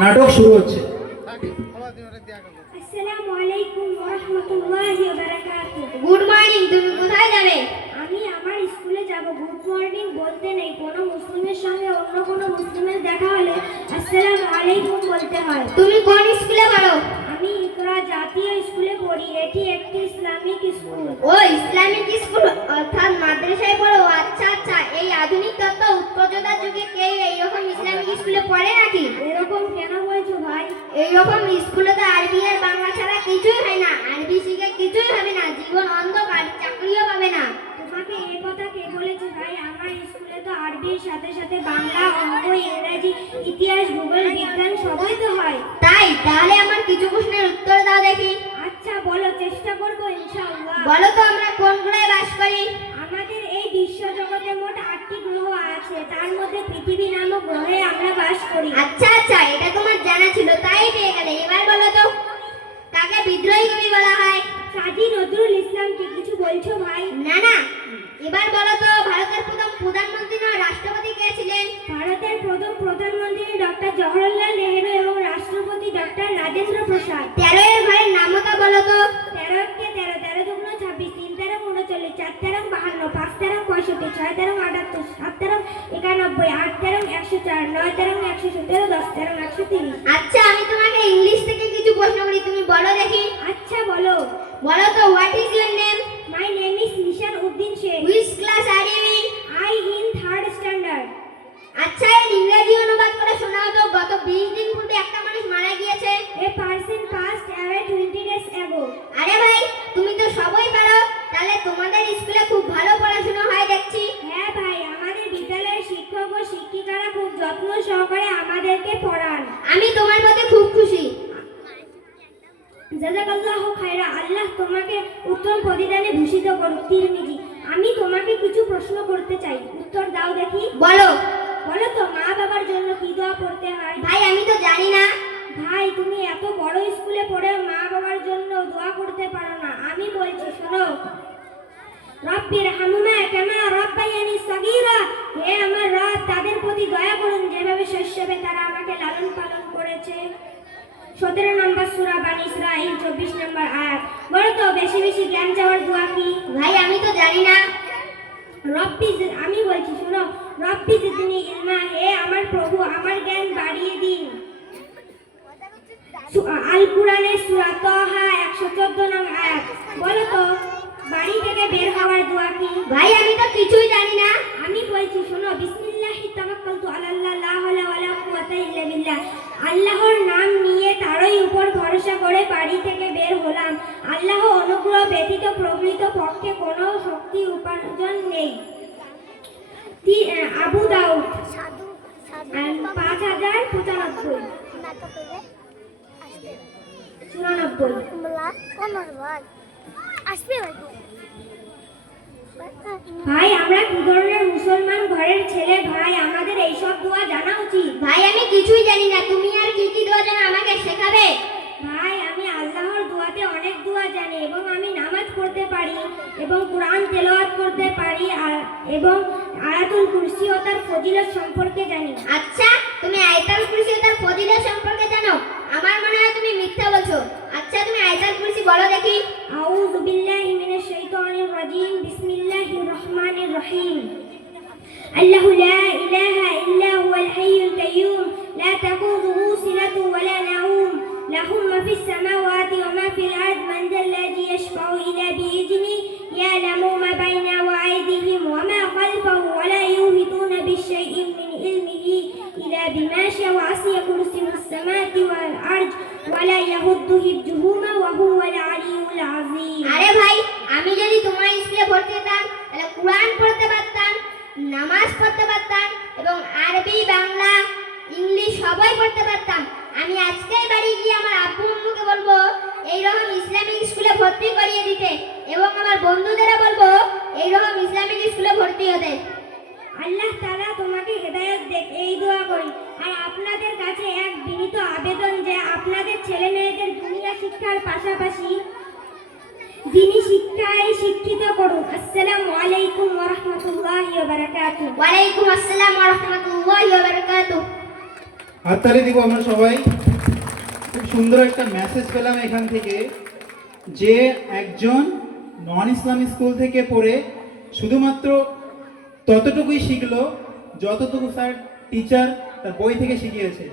নাটক শুরু হচ্ছে। আসসালামু আলাইকুম ওয়া রাহমাতুল্লাহি ওয়া বারাকাতুহু। Good morning. তুমি কোথায় যাবে? আমি আমার স্কুলে যাব। গুড মর্নিং বলতে নেই, কোনো মুসলিমের সঙ্গে অন্য কোনো মুসলিমের দেখা হলে আসসালামু আলাইকুম বলতে হয়। তুমি কোন স্কুলে পড়ো? আমি ইকরা জাতীয় স্কুলে পড়ি। এটি একটি ইসলামিক স্কুল। ও ইসলামিক স্কুল অর্থাৎ মাদ্রাসায় পড়ো। আচ্ছা আচ্ছা, এই আধুনিক তথ্য উৎকর্ষতার যুগে কেউ এইরকম ইসলামিক স্কুলে পড়ে নাকি? এরকম কেন বলছো ভাই? এইরকম স্কুলে তো আরবি আর বাংলা ছাড়া কিছুই হয় না। আরবি শিখে কিছুই হবে না, জীবন অন্ধকার, চাকরিও পাবে না। তোমাকে এ কথা কে বলেছে ভাই? আমার স্কুলে তো আরবির সাথে সাথে বাংলা, অঙ্ক, ইংরেজি, ইতিহাস, ভূগোল, বিজ্ঞান সবই তো হয়। তাই? তাহলে আমার কিছু প্রশ্নের উত্তর দাও দেখি। আচ্ছা বলো, চেষ্টা করবো ইনশাআল্লাহ। বলো তো, আমরা কোন গ্রহে বাস করি? আমাদের এই বিশ্ব জগতে মোট 8টি গ্রহ আছে, তার মধ্যে পৃথিবী নামক গ্রহে আমরা বাস করি। আচ্ছা আচ্ছা, এটা তোমার জানা ছিল, তাই পেয়ে গেলে। এবার বলো তো, কাকে বিদ্রোহী কবি বলা হয়? কাজী নজরুল ইসলামকে। কিছু বলছো ভাই? না না, এবার বলো তো, ভারতের প্রথম প্রধানমন্ত্রী নয় রাষ্ট্রপতি কে ছিলেন? ভারতের প্রথম প্রধানমন্ত্রী ডক্টর জওহরলাল নেহেরু এবং রাষ্ট্রপতি ডক্টর রাজেন্দ্র প্রসাদ। 13 এর ঘরের নামতা বলো তো। 13 কে 13, 13 দুগুণ 26, 3 13 39, 4 13 52, 5 13 65, 6 13 78, 7 13 91, 8 13 104, 9 13 117, 10 13 130। আচ্ছা, আমি তোমাকে ইংলিশ থেকে কিছু প্রশ্ন করি, তুমি বলো দেখি। আচ্ছা বলো। বলো তো, what is your name? My name is Nishan Uddin Sheikh. Which class are you in? I in 3rd standard. আচ্ছা, এর ইংরেজি অনুবাদ করে শোনাও তো। গত 20 দিন পূর্বে একটা মানুষ মারা গিয়েছে। A person passed away 20 days ago. আরে ভাই, তুমি তো সবই পারো। তাহলে তোমাদের স্কুলে খুব ভালো পড়াশোনা হয় দেখছি। হ্যাঁ ভাই, আমাদের বিদ্যালয়ের শিক্ষক ও শিক্ষিকারা খুব যত্ন সহকারে আমাদেরকে পড়ান। আমি তোমার প্রতি খুব খুশি। জাযাকাল্লাহু খায়রা। আল্লাহ তোমাকে উত্তম প্রতিদানে ভূষিত করুক। তিরমিজি। আমি তোমাকে কিছু প্রশ্ন করতে চাই, উত্তর দাও দেখি। বলো। বলো তো, মা বাবার জন্য কি দোয়া পড়তে হয়? ভাই, আমি তো জানি না। ভাই, তুমি এত বড় স্কুলে পড়ে মা বাবার জন্য দোয়া করতে পারো না? আমি বলছি শোনো। রব্বির হামুমা কামা রাব্বায়ানি সগীরা। হে আমার রব, তাদের প্রতি দয়া করুন যেভাবে শৈশবে তারা আমাকে লালন পালন করেছে। 17 নম্বর সূরা বানী ইসরাঈল 24 নম্বর আয়াত। বলো তো, বেশি বেশি জ্ঞান চাওয়ার দোয়া কি? ভাই, আমি তো জানি না। আমি বলছি শোনো। রব্বি জিদনি ইলমা। হে আমার প্রভু, আমার জ্ঞান বাড়িয়ে দিন। আল কুরআনের সূরা তাহা 114 নং আয়াত। বলো তো, বাড়ি থেকে বের হওয়ার দোয়া কি? ভাই, আমি তো কিছুই জানি না। আমি বলছি শোনো। বিসমিল্লাহি তাওয়াক্কালতু আলাল্লাহ, লা হাওলা ওয়ালা কুওয়াতা ইল্লা বিল্লাহ। আল্লাহর নাম নিয়ে তারই উপর ভরসা করে বাড়ি থেকে বের হলাম। আল্লাহ অনুগ্রহ ব্যতীত প্রকৃত পক্ষে কোনো শক্তি উপার্জন নেই। আবু দাউদ 5095 ভাই, আমরা কি ধরনের মুসলমান ঘরের ছেলে ভাই? আমাদের এইসব দোয়া জানা উচিত। ভাই, আমি কিছুই জানি না। তুমি আর কি কি দোয়া জানো আমাকে শেখাবে? ভাই, আমি আল্লাহর দোয়াতে অনেক দোয়া জানি এবং আমি নামাজ পড়তে পারি এবং কোরআন তেলাওয়াত করতে পারি এবং আয়াতুল কুরসি ও তার ফজিলত সম্পর্কে জানি। আচ্ছা, তুমি আয়াতুল কুরসি ও তার ফজিলত সম্পর্কে জানো? আমার মনে হয় তুমি মিথ্যা বলছো। আচ্ছা, তুমি আয়াতুল কুরসি বলো দেখি। আউযু বিল্লাহি মিনাশ শাইতানির রাজীম। বিসমিল্লাহির রহমানির রহিম। আল্লাহু লা ইলাহা ইল্লা হুয়াল হাইয়ুল কাইয়্যুম লা তাখুযুহু সিনাতুন ওয়া লা নাওম লাহু মা ফিস সামাওয়াতি ওয়া মা ফিল আরদ মান যাল্লাযী ইয়াশফাউ ইল্লা বিইذনিহি ইয়ালামু মা বাইনা আইদিহিম ওয়া মা খালফাহুম ওয়া লা ইউহিতুনা বিশাইইন মিন ইলমিহি ইল্লা বিমা শাআ ওয়া আসিয়া কুরসিয়ুস সামাওয়াতি ওয়াল আরদ ওয়া লা ইয়াহুদ্দু হিফযুহুমা ওয়া হুয়াল আলিয়্যুল আযীম। আরে ভাই, আমি যদি তোমার স্কুলে ভর্তি হতাম তাহলে কোরআন পড়তে পারতাম, নামাজ পড়তে পারতাম এবং আরবি, বাংলা, ইংলিশ সবাই পড়তে পারতাম। আমি আজকেই বাড়ি গিয়ে আমার আব্বু আম্মুকে বলবো এইরকম ইসলামিক স্কুলে ভর্তি করিয়ে দিতে এবং আমার বন্ধুদেরও বলবো এইরকম ইসলামিক স্কুলে ভর্তি হতে। আল্লাহ তাআলা তোমাকে হেদায়েত দেখ, এই দোয়া করি। আর আপনাদের কাছে এক বিনীত আবেদন যে আপনাদের ছেলে মেয়েদের দুনিয়া শিক্ষার পাশাপাশি দিনী শিক্ষায় শিক্ষিত করুন। আসসালামু আলাইকুম ওয়া রাহমাতুল্লাহি ওয়া বারাকাতুহু। ওয়ালাইকুম আসসালাম ওয়া রাহমাতুল্লাহি ওয়া বারাকাতুহু। হাততালি দিব আমরা সবাই। খুব সুন্দর একটা মেসেজ পেলাম এখান থেকে, যে একজন নন ইসলামী স্কুল থেকে পড়ে শুধুমাত্র ততটুকুই শিখলো যতটুকু স্যার টিচার তার বই থেকে শিখিয়েছে।